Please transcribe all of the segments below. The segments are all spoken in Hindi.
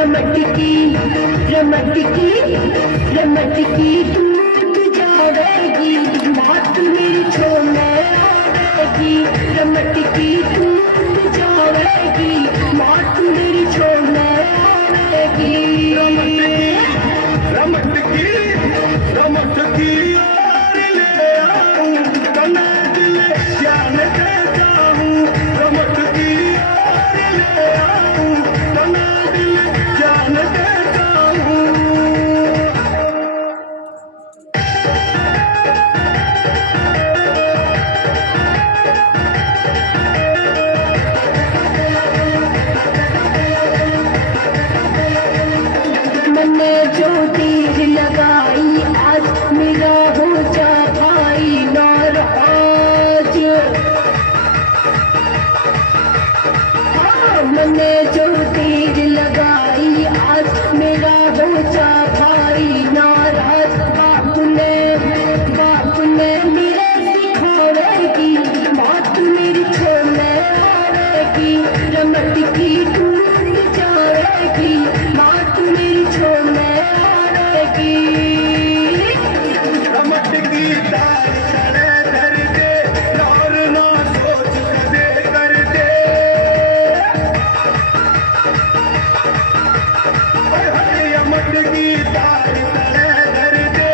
रमट की रमट की रमट की दूध जावेगी बात मेरी छोड़ने आवेगी रमट की दूध जावेगी बात मेरी छोड़ने आवेगी रमट की यार ले आऊं तना दिल जान देता हूँ रमट की यार ले आऊं तना दिल जान देता हूँ मैंने जो तीर लगाई आज मेरा हो जा भाई नाराज हाँ मैंने जो तीर लगाई आज मेरा हो जा भाई नाराज बाप ने मेरे सिखावेगी बात मेरी छोड़ने आवेगी रमट की टूट जाएगी बात मेरी छोड़ने आवेगी रमट की तार खड़े धर दे और ना सोच कदे कर दे रमट की तार खड़े धर दे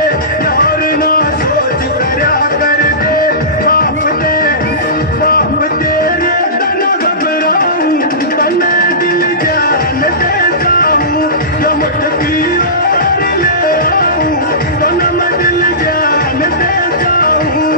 और ना सोच करया कर दे बाप तेरे तन घबराऊं तने दिल जान देता हूँ रमट की ओर ले आऊं तने मैं दिल जान देता हूँ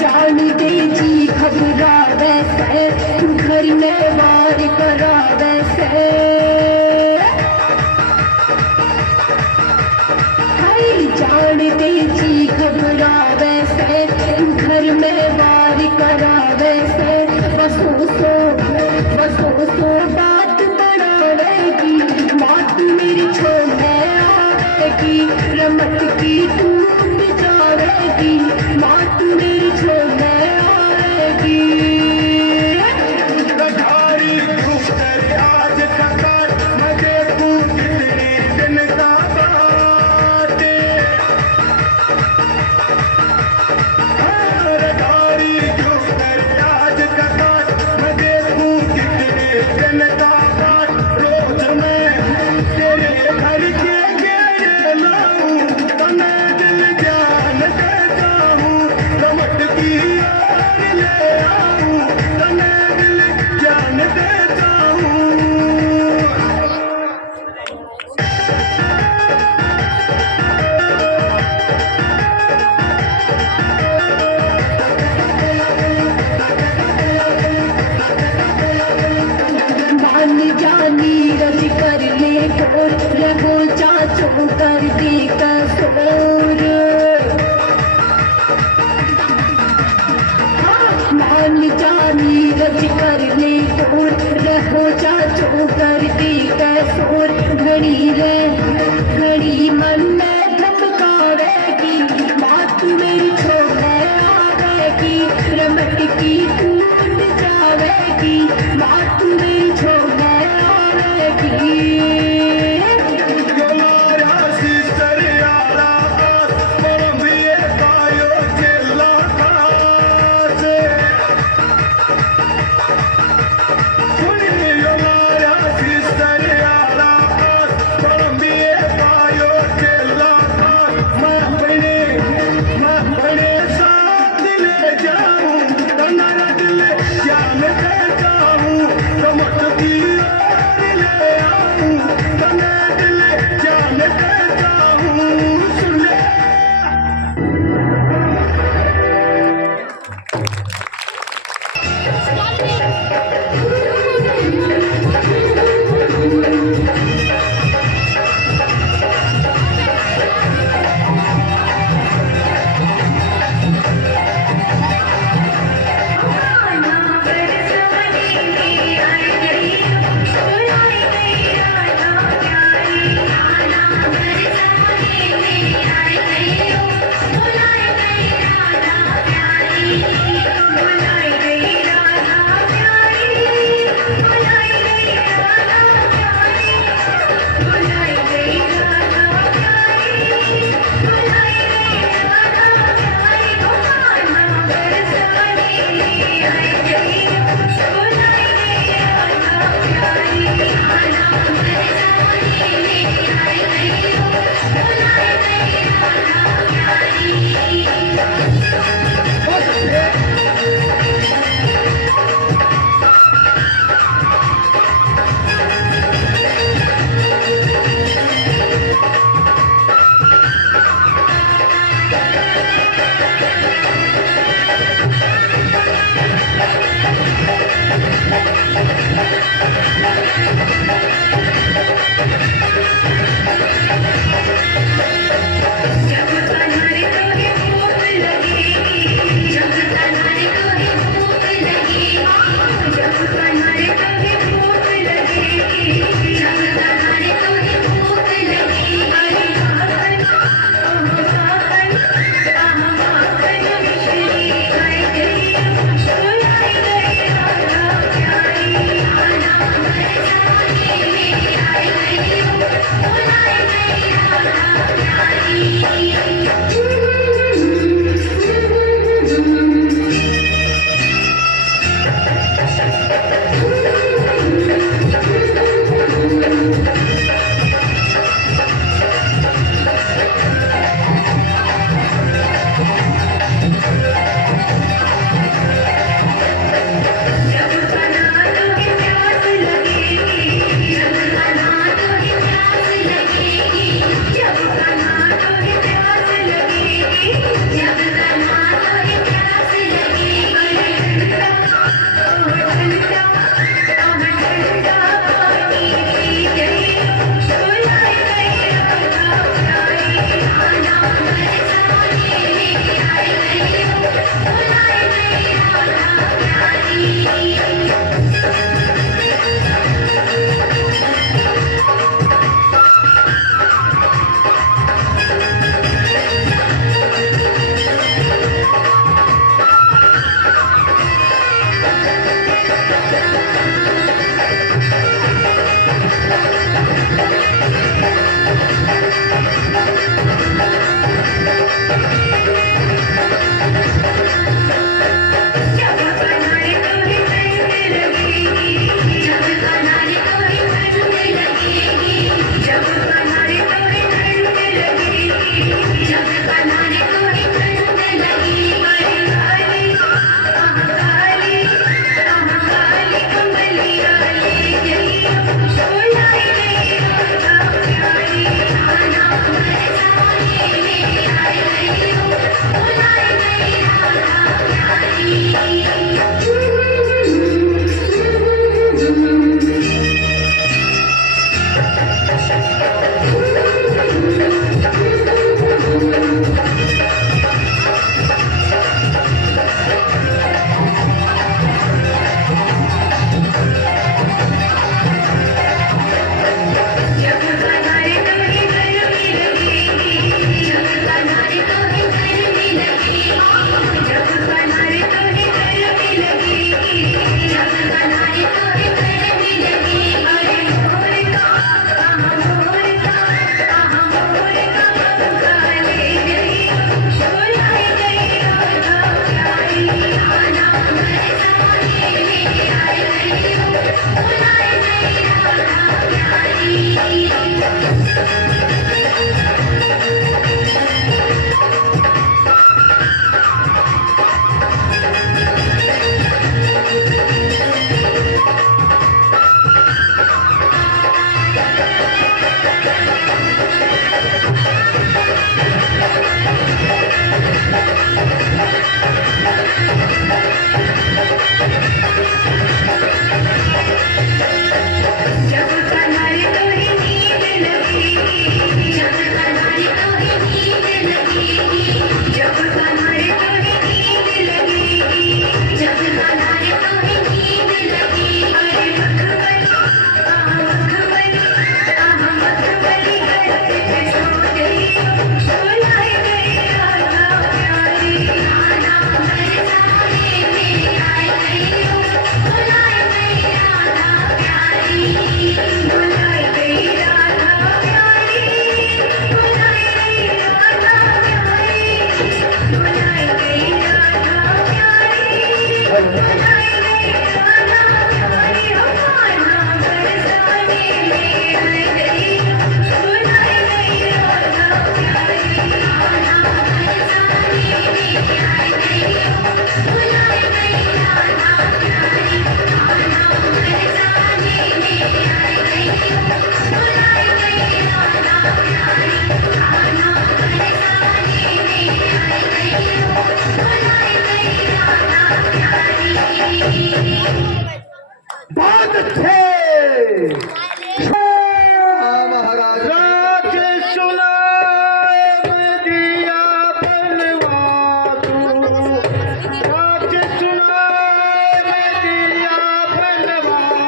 जान दे जी घबरा वैसे तू घर में वार करा वैसे हाय जान दे जी घबरा वैसे तू घर में वार करा वैसे बसो सो बात बढ़ावेगी बात मेरी छोड़ने आवेगी रमट की टूट जावेगी बात मेरी छोड़ने आवेगी रठारी घूमकर आज ककार मैं देखूं कितने दिन का बाटे रठारी घूमकर आज ककार मैं देखूं कितने दिन का बाट रोज मैं तेरे घर के घेरे लाऊं तने दिल जान देता हूँ रमट की यार ले आऊं तने दिल जान देता हूँ मान जानी रज कर ले ठोर रहो चाचो कर दे कसोर मान जानी रज कर ले ठोर रहो चाचो कर दे कसोर घड़ी मन में धमकावेगी बात मेरी छोड़ने आवेगी रमट की टूट जावेगी बात मेरी छोड़ने आवेगी योलारा सिस्टर यारा परंबिये कायो चेला खासे सुनिए योलारा सिस्टर यारा परंबिये बात थे महाराज राज सुनाए दिया बनवादू राज सुनाए दिया बनवादू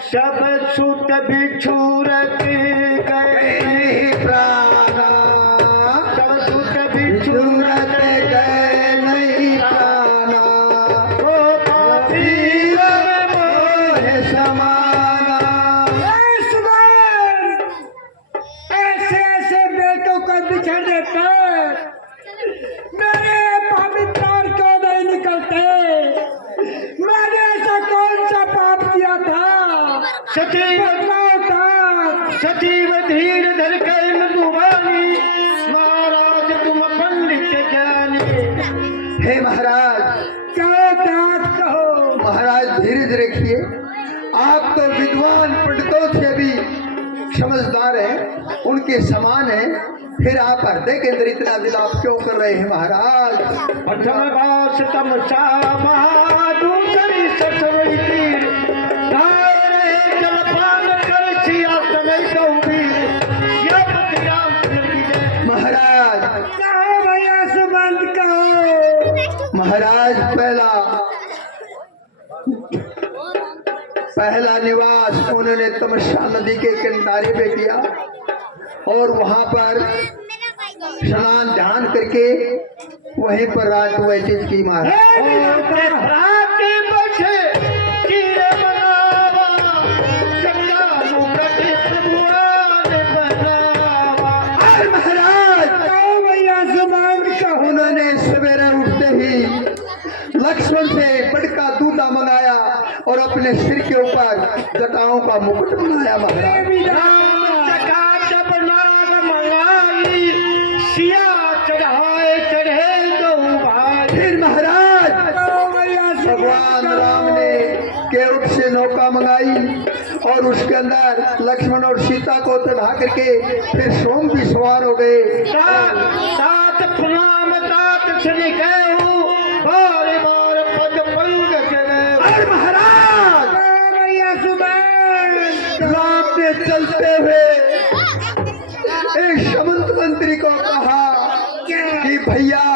सब सुत बिछुरत गए प्राणा, सब सुत बिछुरत गए नहीं प्राणा, ओ पापी मोह समाना। ऐसे ऐसे बेटों को बिछड़ने पर मेरे पवित्र प्राण क्यों नहीं निकलते? मैंने ऐसा कौन सा पाप किया था? सचिव सचिव धीर धर कर मधुबानी, महाराज तुम पंडित ज्ञानी। हे महाराज, कहो महाराज धीरज रखिए, आप तो विद्वान पंडितों से भी समझदार हैं, उनके समान हैं, फिर आप हृदय के अंदर इतना विलाप क्यों कर रहे हैं महाराज? प्रथम भाष तम दूसरी ससुरी तीर, जलपान कर सिया समय महाराज। कहो भैया सुमंत कहो। महाराज पहला निवास उन्होंने तमस्या नदी के किनारे पे किया और वहां पर स्नान ध्यान करके वहीं पर रात व्यतीत की। उन्होंने सवेरे उठते ही लक्ष्मण से बड़का दूल्हा मंगाया और अपने सिर के ऊपर जटाओं का मुकुट बनाया। महाराज फिर महाराज भगवान राम ने केवट से नौका मंगाई और उसके अंदर लक्ष्मण और सीता को चढ़ा करके फिर सोम भी सवार हो गए। महाराज राम ने चलते हुए एक समंत मंत्री को कहा कि भैया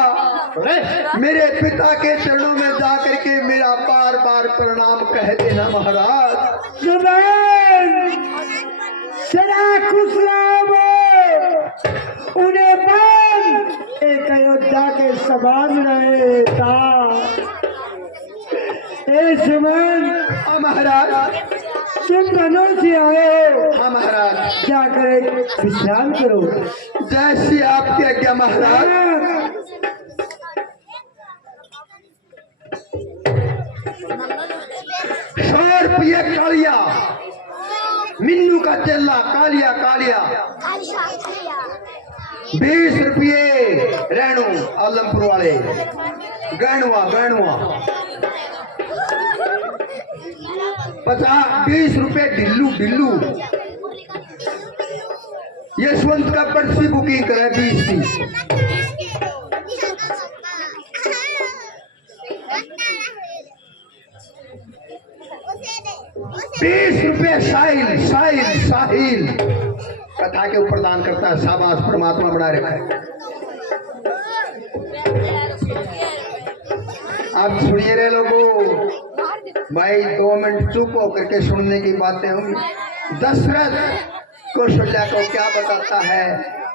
मेरे पिता के चरणों में जाकर के मेरा बार बार प्रणाम कह देना। महाराज उन्हें एक अयोध्या के समान रहे था। सुमन महाराज तुम दोनों से आओ। हाँ महाराज जाकर एक विश्राम करो। जैसी आपकी आज्ञा महाराज। 100 रुपये कालिया, मिन्नू का चेला कालिया कालिया, 20 रुपये रेणु आलमपुर वाले, गहनुआ गहनुआ 20 रुपये ढिल्लू ढिल्लू। यशवंत का पर्ची बुकिंग करे 20 की। 20 रुपये साहिल साहिल साहिल कथा के ऊपर दान करता है। शाबाश, परमात्मा बना रखा है। आप सुनिए रे लोगों, भाई 2 मिनट चुप होकर के सुनने की बातें होंगी। दशरथ कौशल्या को क्या बताता है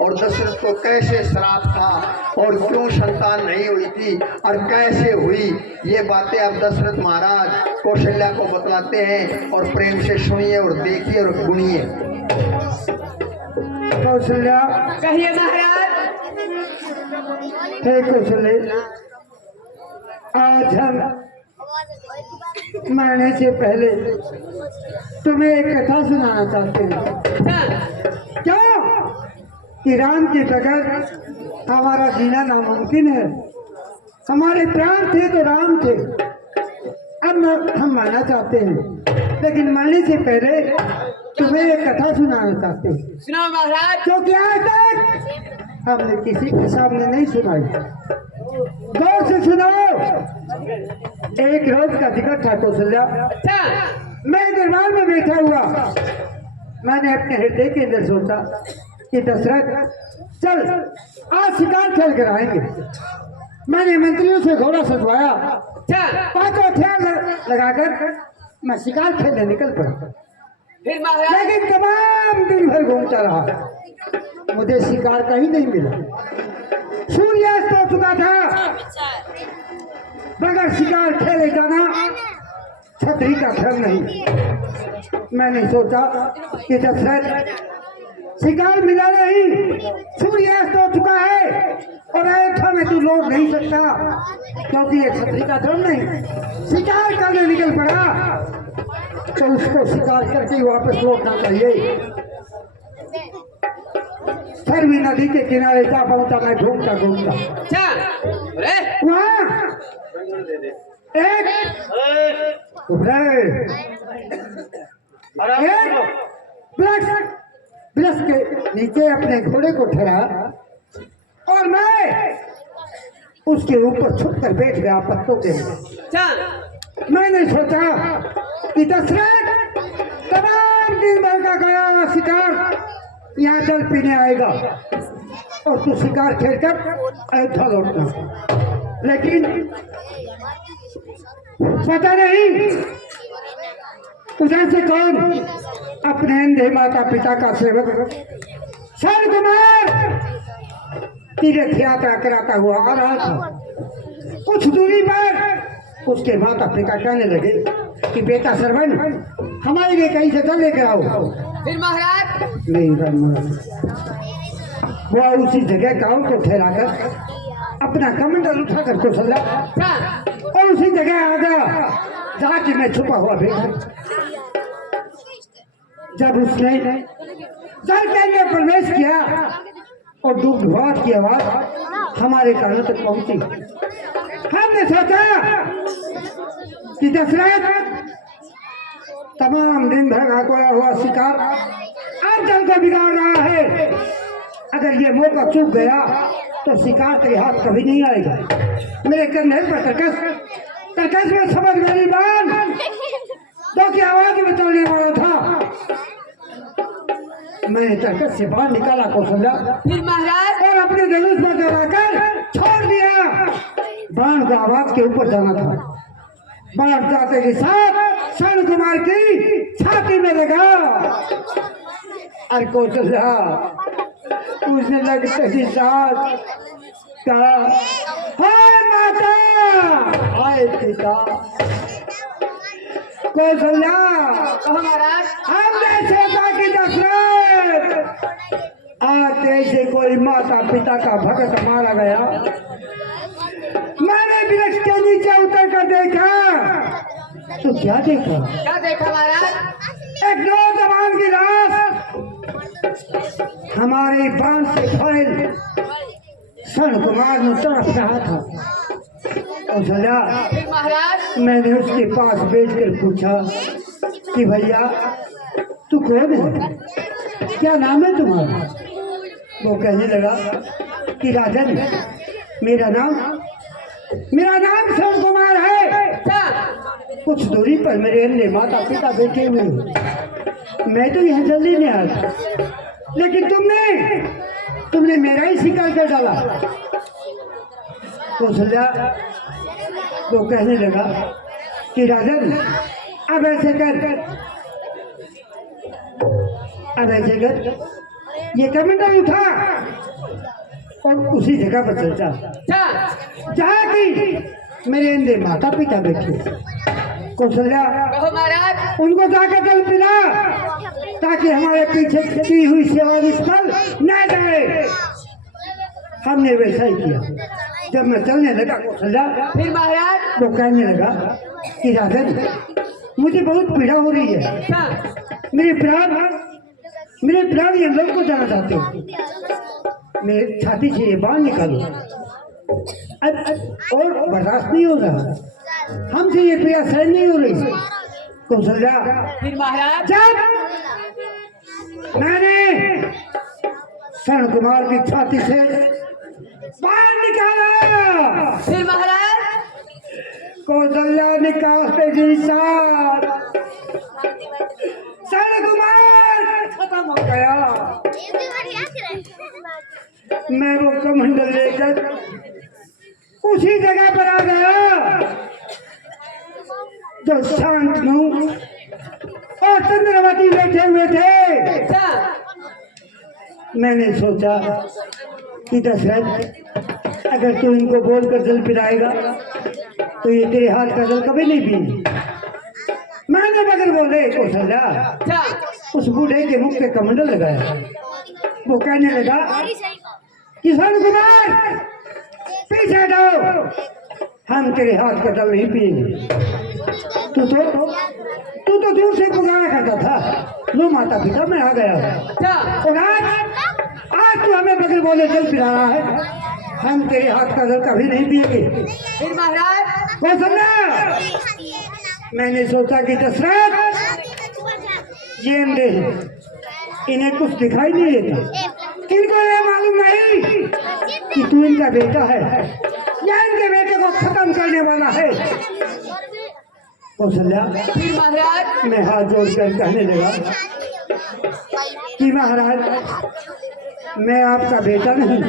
और दशरथ को कैसे श्राप था और क्यों संतान नहीं हुई थी और कैसे हुई, ये बातें अब दशरथ महाराज कौशल्या को बतलाते हैं और प्रेम से सुनिए और देखिए और गुनिए। कौशल्या कहिए महाराज। हे कौशल्या, आज हम मरने से पहले तुम्हें एक कथा सुनाना चाहते हैं। क्यों कि राम के बगैर हमारा जीना नामुमकिन है। हमारे प्राण थे तो राम थे। अब हम मरना चाहते हैं, लेकिन मरने से पहले तुम्हें एक कथा सुनाना चाहते हैं। सुनाओ महाराज। क्योंकि आज तक हमने किसी के सामने नहीं सुनाई। गौर से सुनाओ। एक रोज का टिकट था कौशल्या। मैं दरबार में बैठा हुआ, मैंने अपने हृदय के अंदर सोचा कि दशरथ चल आज शिकार खेल कर आएंगे। मैंने मंत्रियों से घोड़ा सजवाया, पांचों हथियार लगाकर मैं शिकार खेलने निकल पड़ा। फिर महाराज लेकिन तमाम दिन भर घूमता रहा, मुझे शिकार कहीं नहीं मिला। सूर्यास्त हो चुका था, बगैर शिकार खेले जाना छतरी का धर्म नहीं। मैंने सोचा कि दशरथ शिकार मिला नहीं, सूर्यास्त हो चुका है और अयोध्या में तू लौट नहीं सकता, क्योंकि ये छतरी का धर्म नहीं। शिकार करने निकल पड़ा तो उसको शिकार करके ही वापस लौटना चाहिए। सरवी नदी के किनारे जा पहुंचा मैं घूमता घूमता। वहाँ एक वृक्ष के नीचे अपने घोड़े को ठहरा और मैं उसके ऊपर छुप कर बैठ गया पत्तों के। मैंने सोचा कि दशरथ तमाम दिन भर का गया शिकार यहाँ जल पीने आएगा और तू शिकार खेलकर अयोध्या लौटना। लेकिन पता नहीं उधर से कौन अपने अंधे माता पिता का सेवक शरण कुमार तीर्थ यात्रा कराता हुआ आ रहा था। कुछ दूरी पर उसके माता पिता कहने लगे कि बेटा श्रवण हमारे लिए कहीं से जल लेकर आओ। फिर महाराज नहीं वो उसी जगह गांव को ठहरा कर अपना कमंडल उठाकर कौशल्या और उसी जगह आ गया जाके मैं छुपा हुआ बैठा। जब उसने जल के अंदर प्रवेश किया और दुग्धवाद की आवाज हमारे कानों तक पहुंची, हमने सोचा कि दशरथ तमाम दिन भर आकोया हुआ शिकार अब जल को बिगाड़ रहा है। अगर ये मौका चूक गया तो शिकार तेरे हाथ कभी नहीं आएगा। मेरे कंधे पर तरकस में समझ मेरी बात तो की आवाज में चलने वाला था। मैंने तरकस से बाहर निकाला कौशल्या फिर महाराज और अपने धनुष में लगाकर छोड़ दिया। बाण को आवाज के ऊपर जाना था। बाण जाते के साथ शरण कुमार की छाती में लगा और कौशल्या उसने लगते ही साथ कहा हाय माता हाय पिता। कौशल्या महाराज हमने सोचा कि दशरथ आज ऐसे कोई माता पिता का भक्त मारा गया। मैंने वृक्ष के नीचे उतर कर देखा तो क्या देखा? क्या देखा महाराज? एक नौजवान की लाश हमारे बाण से घायल शरण कुमार ने तरफ रहा था। कौशल्या फिर महाराज मैंने उसके पास बैठकर पूछा कि भैया तू कौन है, क्या नाम है तुम्हारा? वो कहने लगा कि राजन मेरा नाम शरण कुमार है। कुछ दूरी पर मेरे अन्य माता पिता बैठे हुए हैं। मैं तो यहाँ जल्दी नहीं आया, लेकिन तुमने मेरा ही शिकार कर डाला। कौशल्या वो कहने लगा कि राजन अब ऐसे कर ये कमंडल उठा और उसी जगह पर चल जा जहाँ की मेरे अंदर माता पिता बैठे। कौशल्या महाराज उनको जाकर जल पिला ताकि हमारे पीछे की हुई सेवा निष्फल न जाए। हमने वैसा ही किया। जब मैं चलने लगा कौशल्या फिर महाराज वो कहने लगा कि राजन मुझे बहुत पीड़ा हो रही है। मेरे प्राण ये लोग को जाना चाहते हो। मेरे छाती से ये बाण निकालो और बर्दाश्त नहीं हो रहा। हमसे ये पीड़ा सहन नहीं हो रही। कौशल्या फिर महाराज जब मैंने शरण कुमार की छाती से बाण निकाला फिर महाराज कौशल्या निकालते जी साथ शरण कुमार खत्म हो गया। मैं वो कमंडल लेकर उसी जगह पर आ गया जो शांत हूँ और चंद्रवती बैठे हुए थे। अच्छा मैंने सोचा कि दशरथ अगर तू इनको बोलकर जल पिलाएगा तो ये तेरे हाथ का जल कभी नहीं पी। मैंने मगर बोले कौशल्या, अच्छा उस बूढ़े के मुख पे कमंडल लगाया। वो कहने लगा किसान कुमार पीछे हटो, हम तेरे हाथ का जल नहीं पिएंगे। तू तो दूर से पुकारा करता था, लो माता पिता मैं आ गया। अच्छा और आज तू हमें बगैर बोले जल पिला रहा है, हम तेरे हाथ का जल कभी नहीं पिएंगे। फिर महाराज कौशल्या, मैंने सोचा कि दशरथ ये अंधे इन्हें कुछ दिखाई नहीं देता, इनको ये मालूम नहीं कि तू इनका बेटा है या इनके बेटे को खत्म करने वाला है। कौशल्या, फिर महाराज मैं हाथ जोड़कर कहने लगा कि महाराज मैं आपका बेटा नहीं,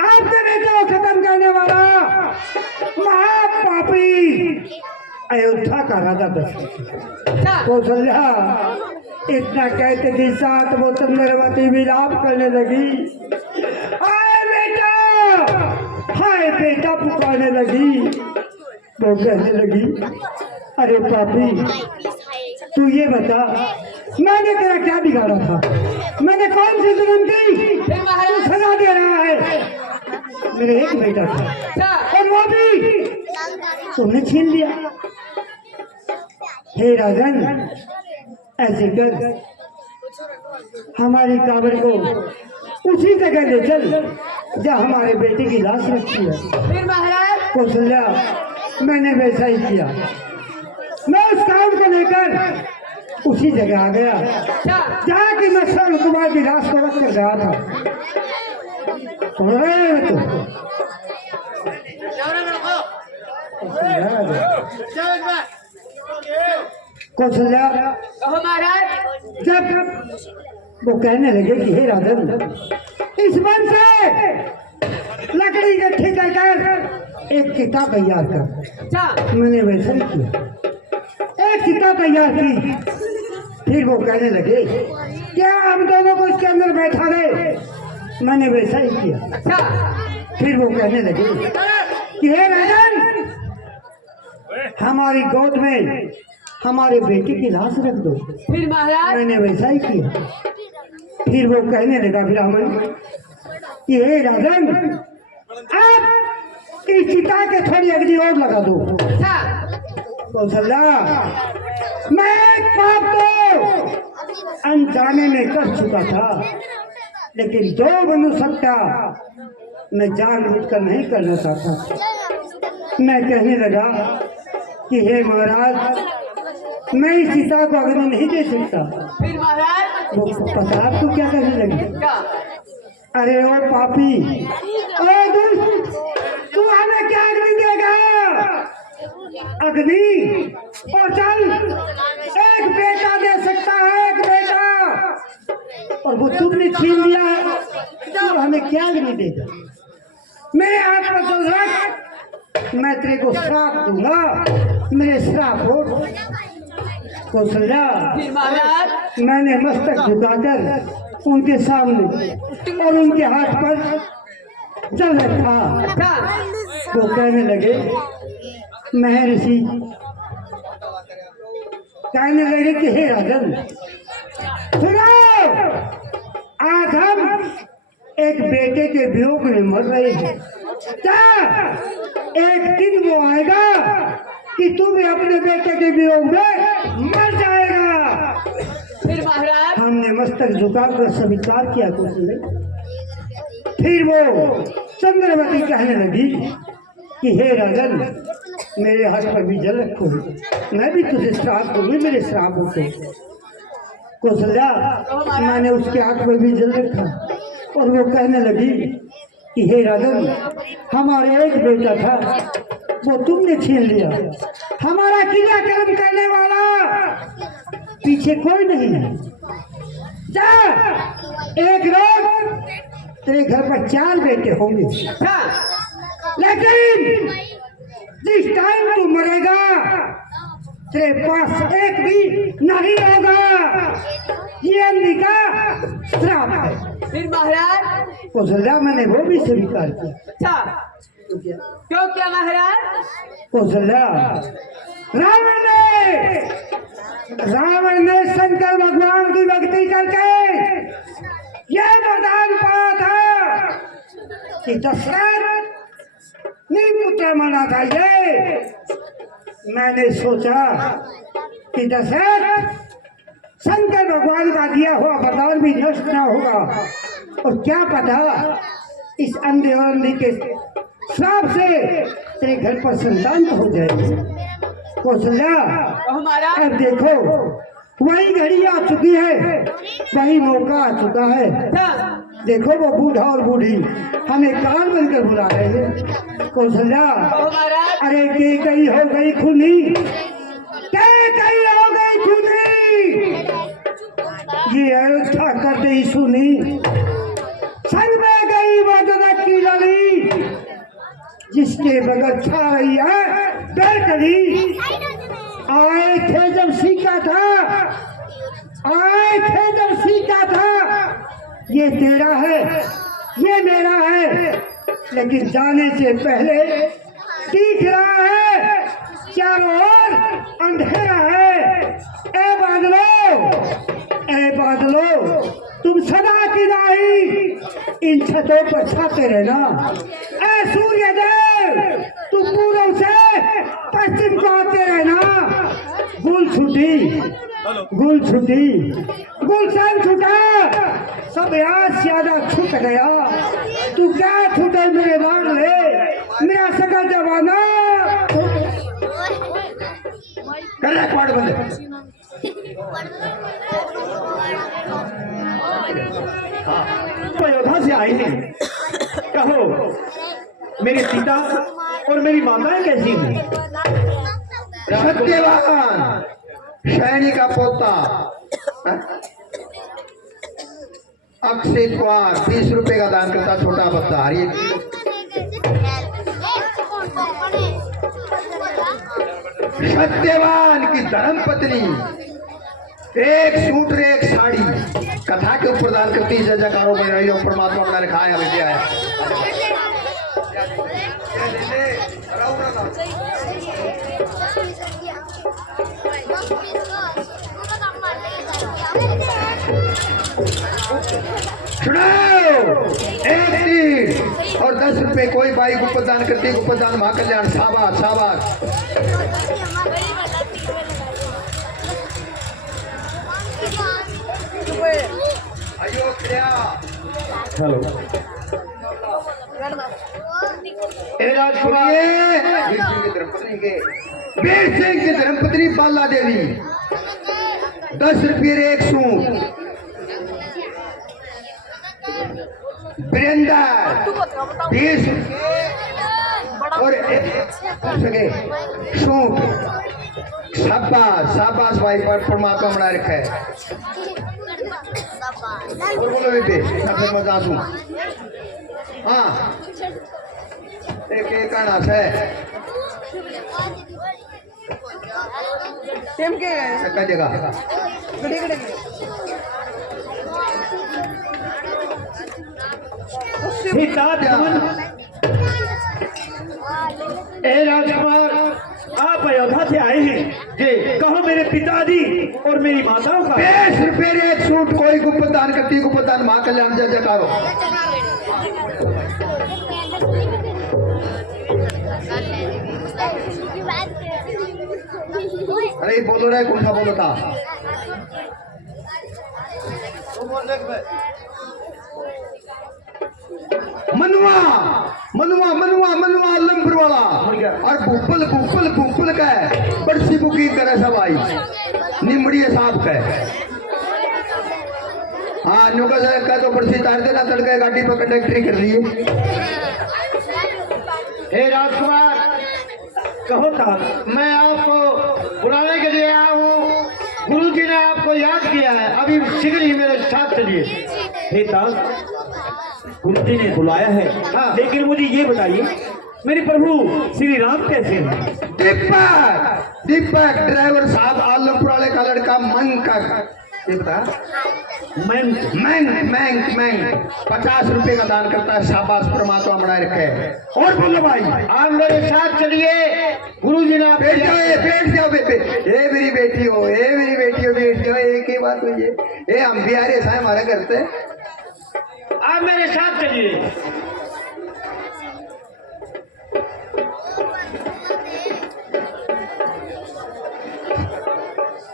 आपके बेटे को खत्म करने वाला महापापी अयोध्या का राजा दशरथ। अच्छा कौशल्या इतना कहते कि साथ वो चंद्रवती विलाप करने लगी, हाय बेटा पुकारने लगी। वो कहने लगी अरे पापी तू ये बता मैंने तेरा क्या बिगाड़ा था, मैंने कौन सी जुल्म की तू सजा दे रहा है। मेरे एक बेटा था अच्छा और वो भी तुमने छीन लिया। हे राजन ऐसे कर हमारी कांवड़ को उसी जगह ले चल जहाँ हमारे बेटे की लाश रखी है। फिर महाराज कौशल्या मैंने वैसा ही किया, मैं उस काम को लेकर उसी जगह आ गया अच्छा जहाँ की मैं श्रवण कुमार की लाश को रख कर गया था। सुन रहे हैं तो कौशल्या कहो महाराज जब वो कहने लगे कि हे राजन इस वन से लकड़ी इकट्ठी कर एक चिता तैयार कर। अच्छा मैंने वैसा ही किया, एक चिता तैयार की। फिर वो कहने लगे क्या हम दोनों को इसके अंदर बैठा दे, मैंने वैसा ही किया। अच्छा फिर वो कहने लगे कि हे राजन हमारी गोद में हमारे बेटे की लाश रख दो, फिर महाराज मैंने वैसा ही किया। फिर वो कहने लगा ब्राह्मण कि हे राजन आप इस चिता के थोड़ी अग्नि और लगा दो। अच्छा कौशल्या मैं एक पाप तो अनजाने में कर चुका था, लेकिन दो मनुष्यता मैं जानबूझकर नहीं करना चाहता। मैं कहने लगा कि हे महाराज मैं इस चिता को अग्नि नहीं दे सकता। फिर महाराज वो पता तू क्या कहने लगी, क्या अरे ओ पापी ओ दुष्ट तू हमें क्या अग्नि देगा, अग्नि और चल एक बेटा दे सकता है, एक बेटा, और वो तुमने छीन लिया है तो हमें क्या अग्नि देगा। मेरे हाथ पर चल रख, मैं तेरे को श्राप दूंगा, मेरे श्राप हो। कौशल्या फिर महाराज मैंने मस्तक झुकाकर उनके सामने और उनके हाथ पर चल रखा। अच्छा वो कहने लगे महर्षि कहने लगे कि हे राजन सुनो, आज हम एक बेटे के वियोग में मर रहे हैं, क्या एक दिन वो आएगा कि तू भी अपने बेटे के वियोग में मर जाएगा। फिर महाराज हमने मस्तक झुकाकर स्वीकार किया कुछ नहीं। फिर वो चंद्रवती कहने लगी कि हे राजन मेरे हाथ पर भी जल रखो, मैं भी तुझे श्राप दूंगी मेरे श्राप होते। कौशल्या मैंने उसके हाथ पर भी जल रखा और वो कहने लगी कि हे राजन हमारे एक बेटा था वो तुमने छीन लिया, हमारा क्रियाक्रम करने वाला पीछे कोई नहीं है। जा एक रोज तेरे घर पर 4 बेटे होंगे, अच्छा लेकिन जिस टाइम तू मरेगा तेरे पास एक भी नहीं होगा। ये अंबिका श्राप है। फिर महाराज? कौशल्या मैंने वो भी स्वीकार किया। अच्छा, क्यों क्या महाराज? कौशल्या, रावण ने शंकर भगवान की भक्ति करके यह वरदान पाया था कि दशरथ पुत्र मरना चाहिए। मैंने सोचा कि दशरथ शंकर भगवान का दिया हुआ वरदान भी नष्ट न होगा, और क्या पता इस अंधे और अंधी के श्राप से तेरे घर पर संतान हो जाएगी। कौशल्या, महाराज? अब देखो वही घड़ी आ चुकी है, वही मौका आ चुका है। देखो वो बूढ़ा और बूढ़ी हमें कान बनकर बुला रहे हैं। कौशल्या, अरे के कई हो गई खूनी, के कई हो गई खूनी, ये अयोध्या करते ही सुनी, संग में गई मदद की लड़ी, जिसके बगल छा रही है बेलकली। आए थे जब सीखा था, आए थे जब सीखा था, ये तेरा है ये मेरा है, लेकिन जाने से पहले दिख रहा है चारों ओर अंधेरा है। ए बादलो, तुम सदा की नाही इन छतों पर छाते रहना। ए सूर्यदेव, तुम पूर्व से पश्चिम को आते रहना। गुलशन छूटा, सब याद ज्यादा छूट गया। तू क्या छूटे मेरे बांगले, मेरा सकल जमाना। कर रहा क्वाड बंद। हाँ, अयोध्या से आए हैं। कहो मेरे पिता और मेरी माताएं कैसी हैं? सत्यवान शैनी का पोता अक्षय कुमार 20 रुपए का दान करता, छोटा बच्चा। हरी सत्यवान की धर्म पत्नी एक सूट रे एक साड़ी कथा के ऊपर दान करती है। जय जयकारो बन रही हो, परमात्मा अपना लिखा है हमें क्या है। सुनाओ, 1 तीर और 10 रुपए कोई भाई गुप्त दान करती, गुप्त दान महाकल्याण। शाबाश शाबाश। अयोध्या हेलो, राजकुमार वीर सिंह की धर्मपत्नी बाला देवी 10 रुपये एक सूट। वीरेंद्र 20 और सके सूट। शाबाश शाबाश भाई, पर परमात्मा बना रखा है। और बोलो बेटे, सबसे मजा दूं। हाँ, एक आना है जगह। ए राजकुमार, आप अयोध्या से आए हैं जी। कहो मेरे पिताजी और मेरी माताओं का 20 रुपये एक सूट कोई गुप्त दान करती, गुप्त दान माँ कल्याण। जय जयकारो। अरे बोलो रे, कौन सा बोलो था? मनुआ मनुआ मनुआ मनुआ लंबर वाला और भूपल भूपल भूपल का है। बड़ी बुकी करे सब आई निमड़ी साहब का। हाँ, नुका साहब का तो पर्ची तार देना, तड़के गाड़ी पर कंडक्टरी कर लिए। हे राजकुमार, कहो था मैं आपको बुलाने के लिए आया हूँ। गुरु जी ने आपको याद किया है, अभी शीघ्र ही मेरे साथ चलिए। हे दास, गुरु जी ने बुलाया है। हाँ। लेकिन मुझे ये बताइए, मेरे प्रभु श्री राम कैसे हैं? दीपक दीपक ड्राइवर साहब आलमपुर वाले का लड़का मंग का ये बता मैंग मैंग मैंग मैंग 50 रुपए का दान करता है। शाबाश परमात्मा बनाए रखे। और बोलो भाई आप मेरे साथ चलिए, गुरु जी ने बैठ जाओ बेटे। ए मेरी बेटी हो, ए मेरी बेटी हो, बैठ जाओ। एक ही बात हुई है, ए हम भी आ रहे हैं हमारे घर से। आप मेरे साथ चलिए।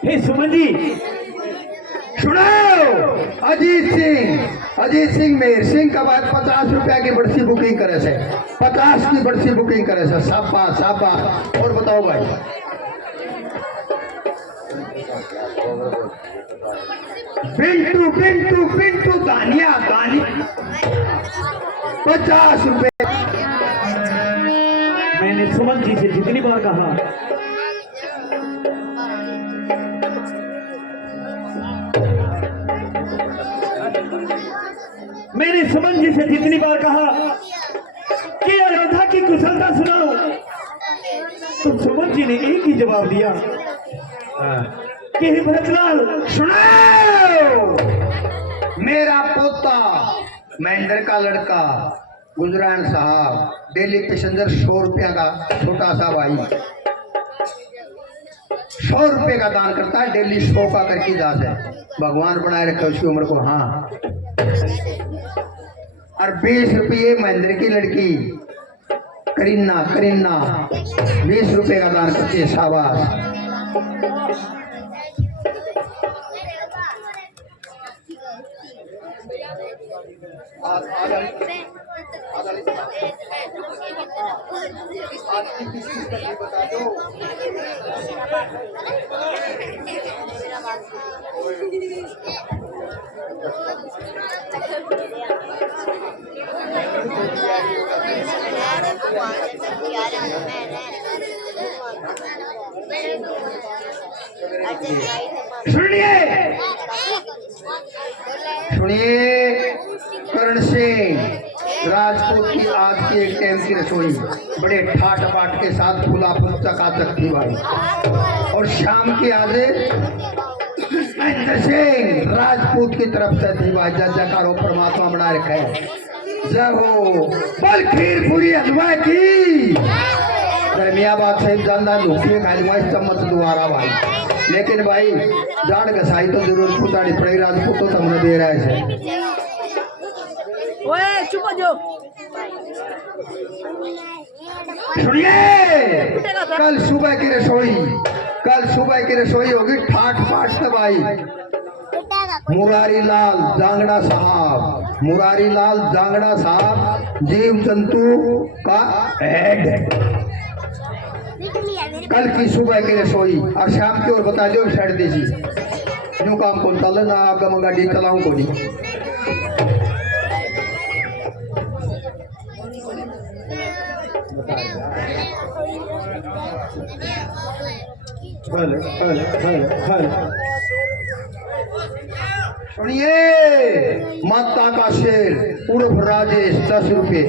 हे सुमन जी सुनो, अजीत सिंह मेहर सिंह का बाद 50 रुपया की बर्सी बुकिंग करे से, 50 की बर्सी बुकिंग करे से। सापा सापा। और बताओ भाई पिंटू पिंटू पिंटू दानिया दानी 50 रुपए। मैंने सुमन जी से जितनी बार कहा कि अयोध्या की कुशलता सुनाओ, तो सुमन जी ने एक ही जवाब दिया कि हे भरतलाल सुनो, मेरा पोता महेंद्र का लड़का गुजरान साहब डेली पैसेंजर 100 रुपया का छोटा सा भाई 100 रुपये का दान करता है डेली। 100 का करके दास है, भगवान बनाए रखे उसकी उम्र को। हाँ, और 20 रुपये महेंद्र की लड़की करीना 20 रुपये का दान करती है। शाबाश। सुनिए, करण सिंह राजपूत की आज की एक टाइम की रसोई बड़े ठाट बाट के साथ फुला फुल चकाचक थी भाई। और शाम की आज महेंद्र सिंह राजपूत की तरफ से थी भाई। जय जयकार हो, परमात्मा बना रखे। जय हो। बल खीर पूरी हलवा की दरमियाबाद साहिब जानदा लूखे खालूंगा इस चम्मच दोबारा भाई। लेकिन भाई जान घसाई तो जरूर पुताड़ी पड़ेगी। राजपूत तो हमने दे रहा है। ओए चुप हो जाओ। सुनिए, कल सुबह की रसोई होगी ठाट पाट से भाई। मुरारी लाल जांगड़ा साहब जीव जंतु का हेड। कल की सुबह की रसोई और शाम की ओर बता दो साइड देसी यूं काम कौन चल ना आपका मैं गाड़ी चलाऊं को नहीं। सुनिए, माता का शेर उर्फ राजेश 10 रुपये।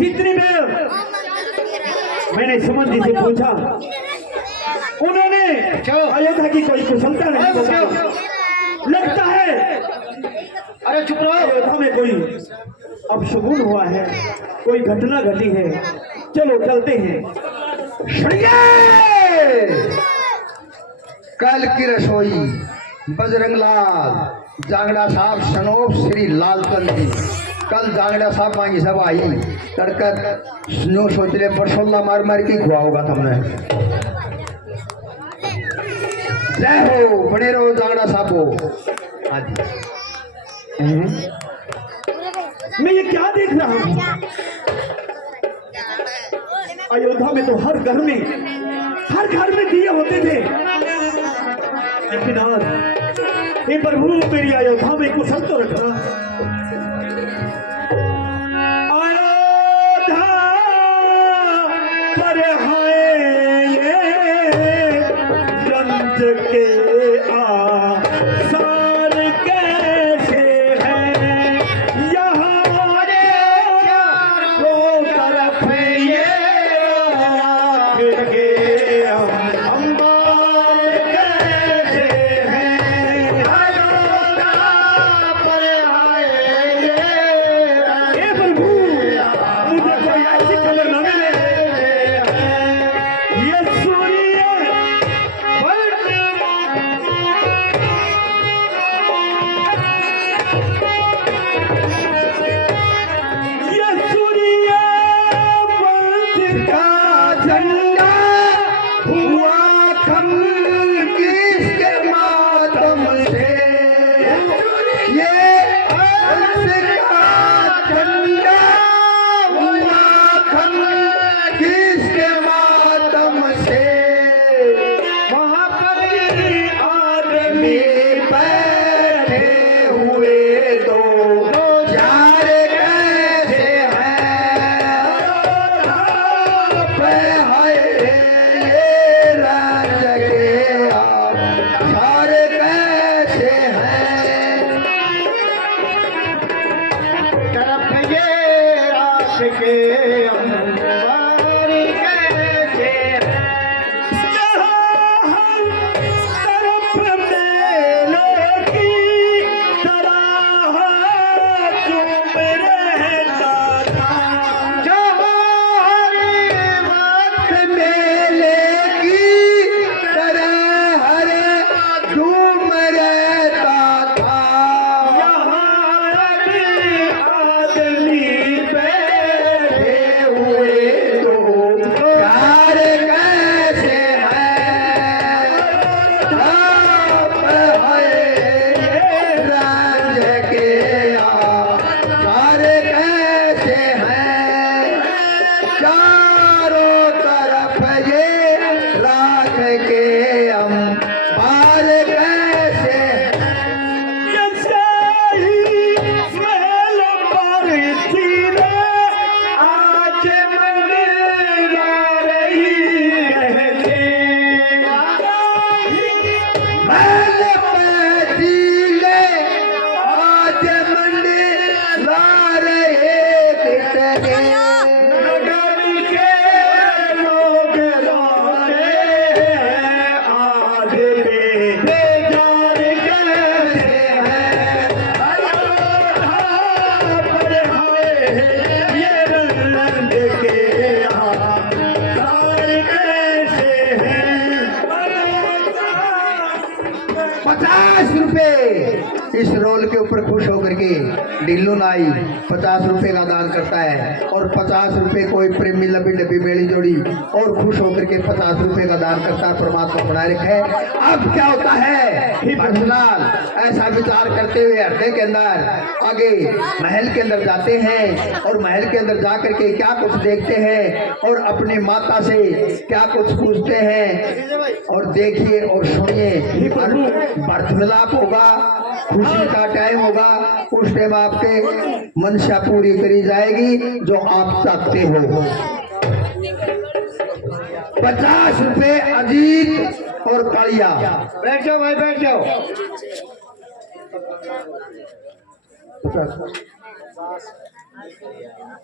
जितनी देर मैंने सुमन जी से पूछा, उन्होंने अयोध्या की कोई कुशलता नहीं बताई। लगता है अरे चुप रहो। अयोध्या में कोई अपशगुन हुआ है, कोई घटना घटी है। चलो चलते हैं। कल की रसोई बजरंग लाल जांगड़ा साहब सनोप श्री लालचंद जी। कल जांगड़ा साहब मांगी सब आई तड़कर न्यू सोच रहे बरसोल्ला मार मार के खुआ होगा तुमने। जय हो, बने रहो जांगड़ा साहब हो। हाँ जी। मैं ये क्या देख रहा हूँ? अयोध्या में तो हर घर में दिए होते थे, लेकिन आज हे प्रभु मेरी अयोध्या में कुशल तो रखना। अयोध्या पर रंज के आसार कैसे हैं या किसका झंडा हुआ खम किसके मातम से ये किसका झंडा हुआ खम किसके मातम से वहाँ पर आदमी बैठे हुए दो चार कैसे हैं पे हाय ये राज के आप सारे कैसे हैं तरफ ये रात के अंबार कैसे हैं इस रोल के ऊपर खुश होकर के ढिल्लू नाई 50 रुपए का दान करता है और 50 रुपए कोई प्रेमी लबी डब्बी मेली जोड़ी और खुश होकर के 50 रुपए का दान करता है। परमात्मा बनाए रखे। अब क्या होता है भरतलाल ऐसा विचार करते हुए हृदय के अंदर आगे महल के अंदर जाते हैं और महल के अंदर जा करके क्या कुछ देखते हैं और अपनी माता से क्या कुछ पूछते हैं और देखिए और सुनिए। वार्तालाप होगा, खुशी का टाइम होगा, उस टाइम आपके मनसा पूरी करी जाएगी जो आप चाहते हो। 50 रुपए अजीत और कालिया। बैठ जाओ भाई, बैठ जाओ।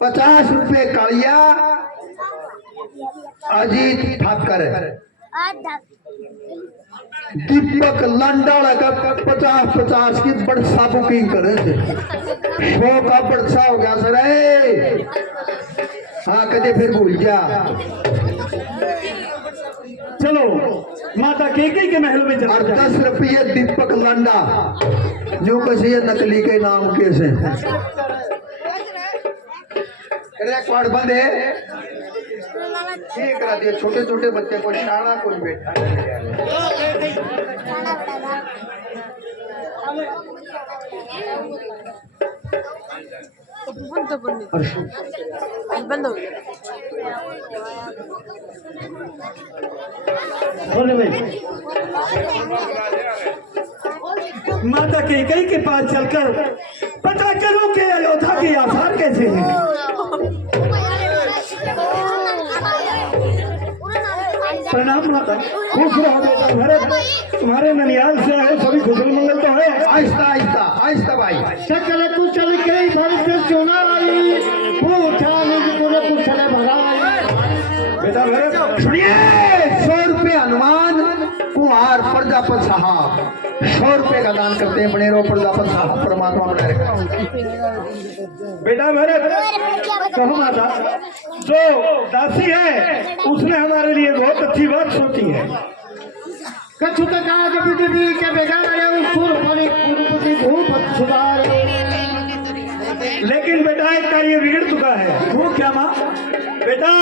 50 रुपए कालिया, अजीत ठाकर, दीपक लंडा का 50-50 की बड़सा बुकिंग करे थे। 100 का बड़सा हो गया सर। हाँ कदे फिर भूल जा। चलो माता केकई के महल में चला। 10 रुपये दीपक लंडा जो कैसे ये नकली के नाम कैसे रिकॉर्ड बंद है। ठीक करा दिए। छोटे छोटे बच्चे को शाना कुछ बैठा बंद हो गया। बोले भाई माता केकई के पास चलकर पता करो कि अयोध्या के आसार कैसे हैं। प्रणाम माता। खुश रहो बेटा भरत, तुम्हारे ननियाल से आए सभी कुशल मंगल तो है। आहिस्ता आहिस्ता आहिस्ता भाई। सकल कुशल के भरत सुनाई, पूछा निज गुण कुशल भराई। बेटा भरत सुनिए। 100 रुपये हनुमान कुमार प्रजापत साहब 100 रुपये का दान करते हैं। बने रहो प्रजापत साहब, परमात्मा बनाए रखा। बेटा भरत कहो माता, जो दासी है उसने हमारे लिए बहुत अच्छी बात सोची है। कछु काज पृथ्वी के बिगाड़े, सुर परी कुरुपति भूप सुधारे। लेकिन बेटा एक कार्य बिगड़ चुका है। वो क्या माँ? बेटा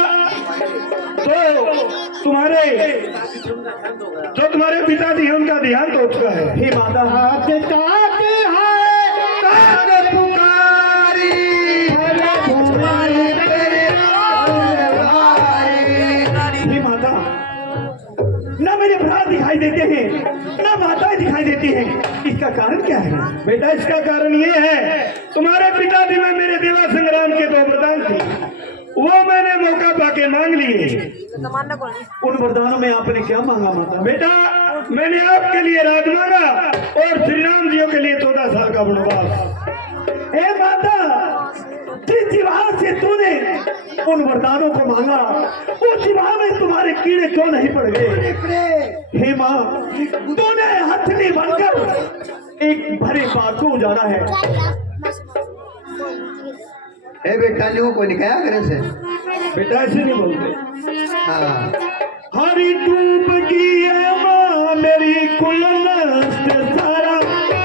जो तुम्हारे पिताजी हैं उनका देहांत हो चुका है। हे माता, हे माता, ना मेरे भरा दिखाई देते हैं ना माताएं दिखाई देती हैं, इसका कारण क्या है? बेटा, इसका कारण ये है तुम्हारे पिताजी में मेरे देवा संग्राम के 2 वरदान थे, वो मैंने मौका पाके मांग लिए। उन वरदानों में आपने क्या मांगा माता? बेटा, मैंने आपके लिए राज मांगा और श्री राम जी के लिए 14 साल का वनवास। हे माता, जिस विवाह से तूने उन वरदानों को मांगा, उस विवाह में तुम्हारे कीड़े क्यों नहीं पड़ गए? हे माँ, तूने हथनी बनकर एक भरे बाग को उजाड़ा है। ए बेटा, लोगों को निकाया करे से बेटा ऐसे नहीं बोलते। हाँ, हरी डूब की माँ मेरी कुल नष्ट सारा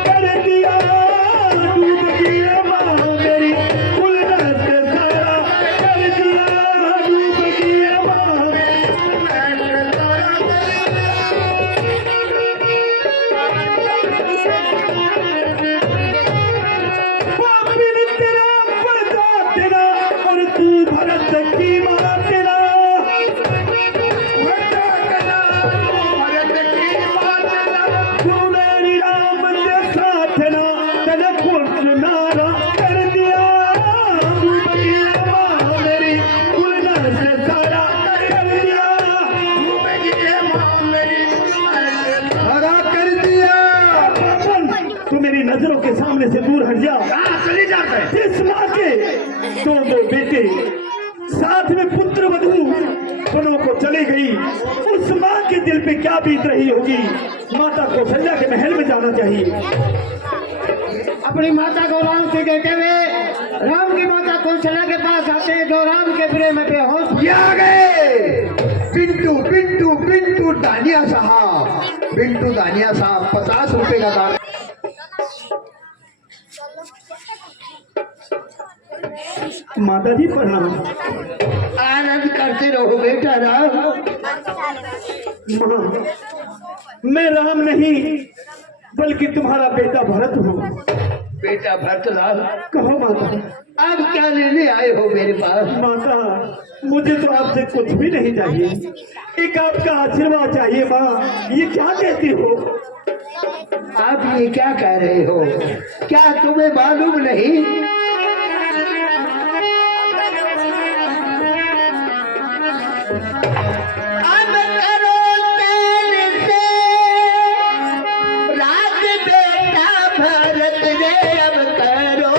कर दिया, डूब की माँ मेरी कुल नष्ट सारा कर दिया, डूब की माँ तेरा और तू भरत की माँ तेरा, मेरी नजरों के सामने से दूर हट जा। चले जाते हैं। जिस माँ के 2 बेटे साथ में पुत्र वधू दोनों को चली गई, उस माँ के दिल पे क्या बीत रही होगी? माता कौशल्या के महल में जाना चाहिए। अपनी माता को राम से कहते हुए राम की माता कौशल्या के पास आते हैं, जो राम के प्रेम पे होश आ गए। पिंटू पिंटू पिंटू दानिया साहब, पिंटू दानिया साहब 50 रुपए का दान। माता जी प्रणाम। आनंद करते रहो बेटा राम। माँ, मैं राम नहीं बल्कि तुम्हारा बेटा भरत हूँ। बेटा भरतलाल, कहो माता, आप क्या लेने आए हो मेरे पास? माता, मुझे तो आपसे कुछ भी नहीं चाहिए, एक आपका आशीर्वाद चाहिए। माँ, ये क्या कहती हो? आप ये क्या कह रहे हो? क्या तुम्हें मालूम नहीं? अब करो तेल से राज बेटा भरत रे, अब करो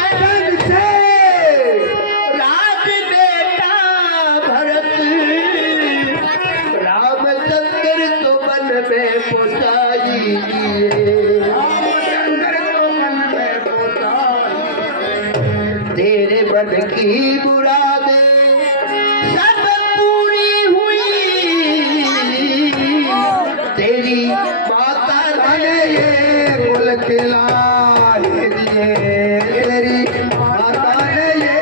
तेल से राज बेटा भरत। रामचंद्र तो मन में पोसाई दिए, रामचंद्र तो मन में पोसाई, तेरे मन की मुरादें सब पूरी हुई। तेरी माता ने ये कुल खिलाए दिए, तेरी माता ने ये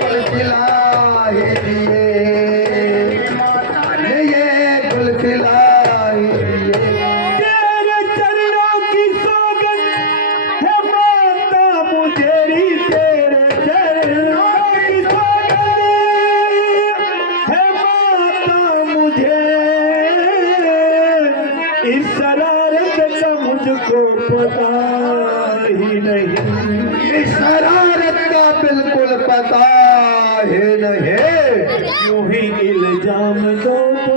कुल खिलाए दिए, माता ने ये कुल खिलाए दिए। तेरे चरणों की सौगंध है माता मुझेरी, तेरे चरणों की सौगंध है माता मुझे, इस शरारत का मुझको पता ही नहीं, इस शरारत का बिल्कुल पता है नहीं। यूं ही इल्जाम दो तो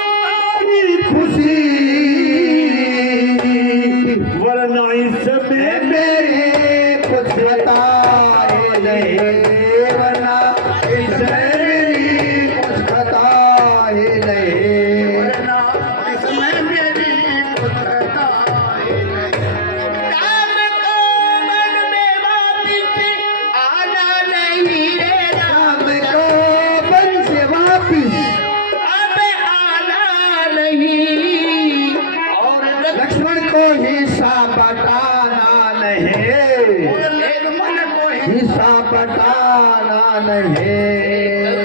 तुम्हारी खुशी वरना इसमें मेरे कुछ बताए नहीं, वरना इसमें मेरी कुछ बताए नहीं, वरना इसमें मेरी कुछ बताए नहीं। राम को मन में वापिस आना नहीं रे, राम को मन से वापिस अब आना नहीं, और लक्ष्मण को हिस्सा बटाना नहीं, हिस्सा बटाना नहीं।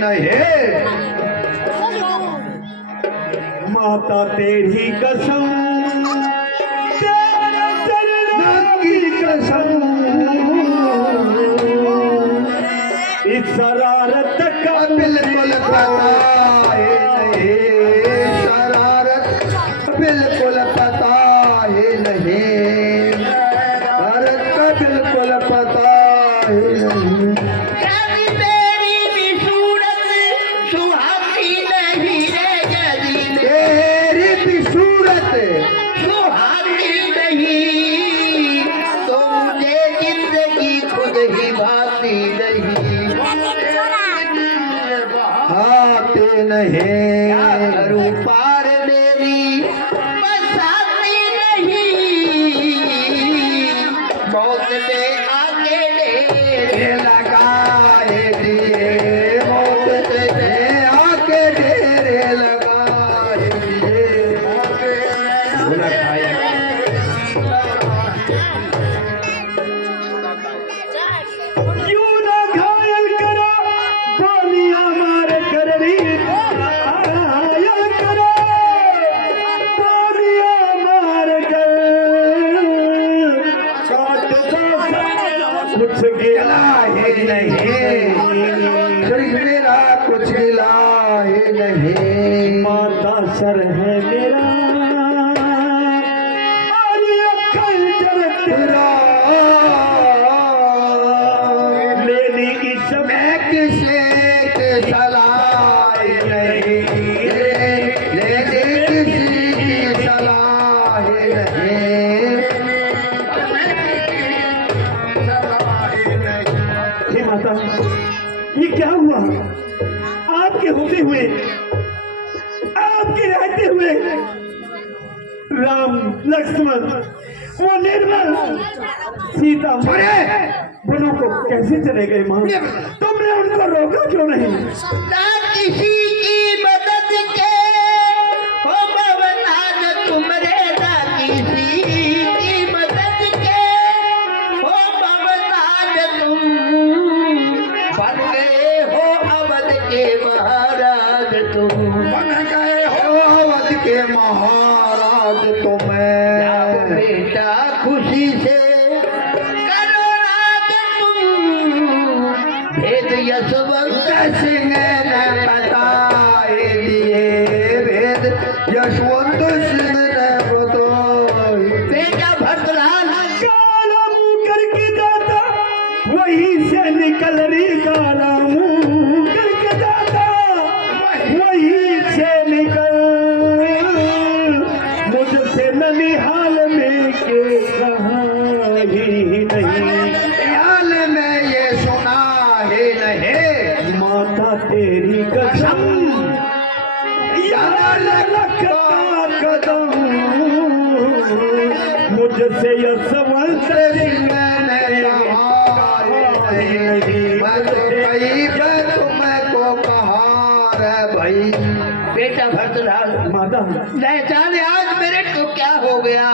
नहीं। माता तेरी कसम, तेरे चरणों की कसम, इस शरारत का बिल्कुल पता है नहीं, शरारत बिल्कुल पता है नहीं, शरारत का बिल्कुल पता है नहीं। मेरी भी सूरत सुहाती नहीं रे जदी तेरी भी सूरत सुहाती नहीं, तो मुझे जिंदगी खुद ही भाती नहीं। आते नहीं, करूं पार मेरी बसाती नहीं, मौत में आके ये लगाए दिए, मौत ने आके डेरे लगाए दिए। बोला खाया। यूं ना घायल करो, गोलियां मार कर भी घायल करो, गोलियां मार कर काट दो कुछ गिला है नहीं, शरीर मेरा कुछ गिला है नहीं। माता सर है मेरा और ये खंजर तेरा, लेनी इस मैं किसे के सलाह नहीं, लेने किसी की सलाह नहीं। हे माता, ये क्या हुआ? आपके होते हुए, आपके रहते हुए राम लक्ष्मण वो निर्मल सीता वनों को कैसे चले गए मां? तुमने उनको रोका क्यों नहीं? ना किसी की मदद के हो भवनाथ तुमरे, ना किसी की मदद के हो भवनाथ तुम, बन गए हो अवध के महाराज तुम। बन गए हो अवध के महाराज जाओ तुम्हें। बेटा खुशी से करो राज तुम, भेद यशवंत सिंह ने बताए दिए वेद, यशवंत सिंह ने बताए। बेटा भरतलाल काला मुंह करके दाता वहीं से निकल रही, काला मुंह करके दाता वहीं से निकल, मुझसे ननिहाल में के कहा ही नहीं। ख्याल में ये सुना है नहीं, माता तेरी कसम यार रखता कदम, मुझसे यह संवंत सिंह ने कहा नहीं, मैं तो कहीं पे तुमको कहा रे भाई। बेटा भरतलाल माता न जाने आज मेरे को क्या हो गया,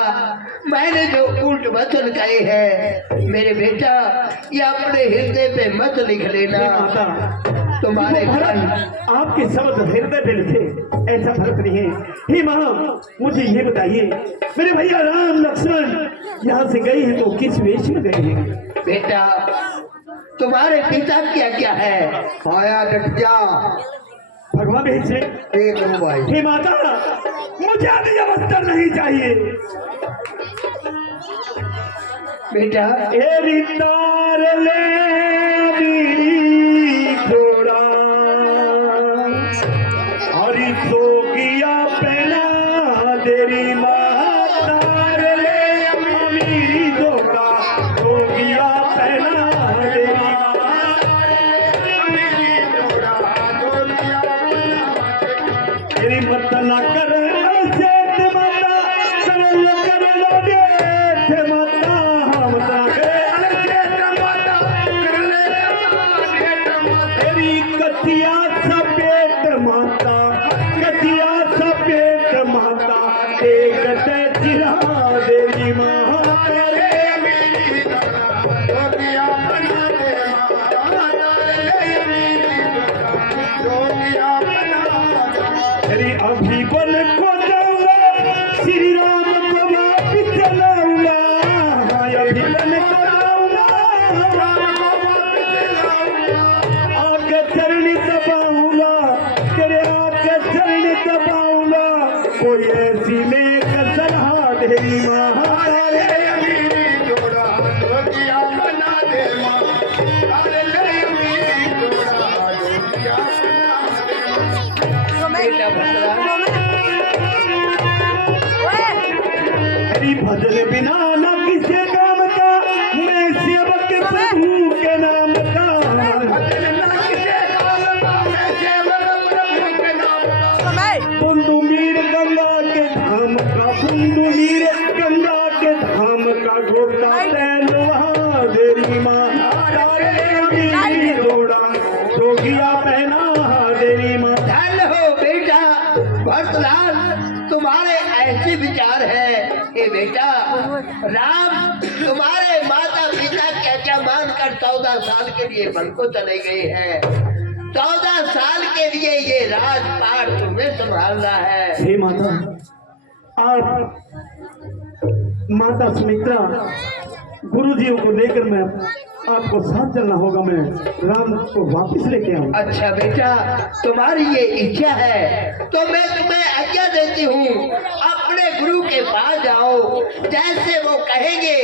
मैंने जो उल्ट वचन कहे हैं मेरे बेटा, ये अपने हृदय पे मत लिख लेना। माता तुम्हारे भरत आपके शब्द हृदय पे लिखे, ऐसा फर्क नहीं है। हे मां, मुझे ये बताइए, मेरे भैया राम लक्ष्मण यहाँ से गए हैं तो किस वेश में गए हैं? बेटा तुम्हारे पिता क्या क्या है? आया डट जा, भगवान भेज से। देख लो भाई। हे माता, मुझे अभी ये वस्त्र नहीं चाहिए। बेटा एरी तार ले घोड़ा और सोगिया पहना तेरी मातार ले मेरी घोड़ा, सोगिया पहना तेरी तेरी मत ना कर सेठ माता, सरल कर लो जेठ माता, हम तेरी कथिया सपेट माता, कथिया सपेट माता, एक ते चिरा देवी माँ तेरे अरे अभी बन को जाऊंगा श्री राम को वापिस चलाऊंगा अभी बन को जाऊंगा आके चरण दबाऊंगा तेरे आके चरण दबाऊंगा कोई ऐसी में कसरहा तेरी महारे बेटा भद्रा हरि भजन बिना न किसी काम का मैं सेवक प्रभु के नाम का बुंदुमीर गंगा के धाम का बुंदुमीर गंगा के धाम का घोटा तैन वहाँ देरी माँ जोड़ा जोगिया पहना देरी माँ धन हो बेटा भरतलाल, तुम्हारे ऐसे विचार है। ये बेटा राम तुम्हारे माता पिता क्या क्या मानकर 14 साल के लिए वन को चले गए हैं। 14 साल के लिए ये राजपाट तुम्हें संभालना है। हे माता आप माता सुमित्रा गुरुजियों को लेकर मैं आपको साथ चलना होगा। मैं राम को वापस लेके आऊँ। अच्छा बेटा, तुम्हारी ये इच्छा है तो मैं तुम्हें आज्ञा देती हूँ, अपने गुरु के पास जाओ, जैसे वो कहेंगे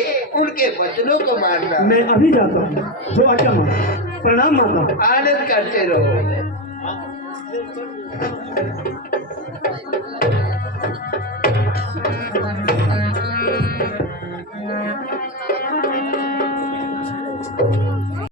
उनके वचनों को मानना। मैं अभी जाता हूँ। जो आज्ञा माता। प्रणाम माता। आनंद करते रहो। Thank you.